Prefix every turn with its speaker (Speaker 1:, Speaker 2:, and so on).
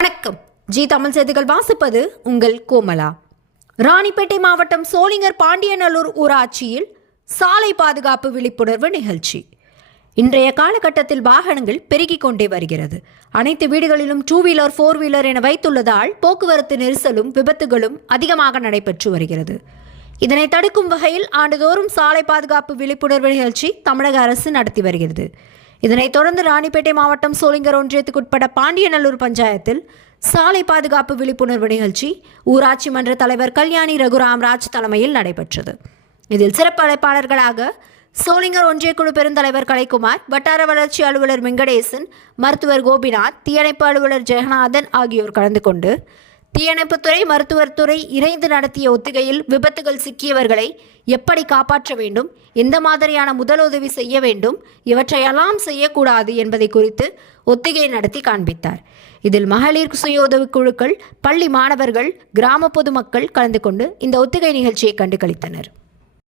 Speaker 1: வணக்கம். ஜி தமிழ் செய்திகள் வாசிப்பது உங்கள் கோமலா. ராணிப்பேட்டை மாவட்டம் சோளிங்கர் பாண்டியநல்லூர் ஊராட்சியில் சாலை பாதுகாப்பு விழிப்புணர்வு நிகழ்ச்சி. இன்றைய காலகட்டத்தில் வாகனங்கள் பெருகிக் கொண்டே வருகிறது. அனைத்து வீடுகளிலும் டூ வீலர் ஃபோர் வீலர் என வைத்துள்ளதால் போக்குவரத்து நெரிசலும் விபத்துகளும் அதிகமாக நடைபெற்று வருகிறது. இதனை தடுக்கும் வகையில் ஆண்டுதோறும் சாலை பாதுகாப்பு விழிப்புணர்வு நிகழ்ச்சி தமிழக அரசு நடத்தி வருகிறது. இதனைத் தொடர்ந்து ராணிப்பேட்டை மாவட்டம் சோளிங்கர் ஒன்றியத்துக்குட்பட்ட பாண்டியநல்லூர் பஞ்சாயத்தில் சாலை பாதுகாப்பு விழிப்புணர்வு நிகழ்ச்சி ஊராட்சி மன்ற தலைவர் கல்யாணி ரகுராம் ராஜ் தலைமையில் நடைபெற்றது. இதில் சிறப்பு அழைப்பாளர்களாக சோளிங்கர் ஒன்றிய குழு பெருந்தலைவர் கலைக்குமார் வட்டார வளர்ச்சி அலுவலர் வெங்கடேசன் மருத்துவர் கோபிநாத் தீயணைப்பு அலுவலர் ஜெகநாதன் ஆகியோர் கலந்து கொண்டு தீயணைப்புத்துறை மருத்துவத்துறை இணைந்து நடத்திய ஒத்திகையில் விபத்துகள் சிக்கியவர்களை எப்படி காப்பாற்ற வேண்டும் எந்த மாதிரியான முதலுதவி செய்ய வேண்டும் இவற்றையெல்லாம் செய்யக்கூடாது என்பதை குறித்து ஒத்திகை நடத்தி காண்பித்தார். இதில் மகளிர் சுய உதவிக் குழுக்கள் பள்ளி மாணவர்கள் கிராம பொதுமக்கள் கலந்து கொண்டு இந்த ஒத்திகை நிகழ்ச்சியை கண்டு கழித்தனர்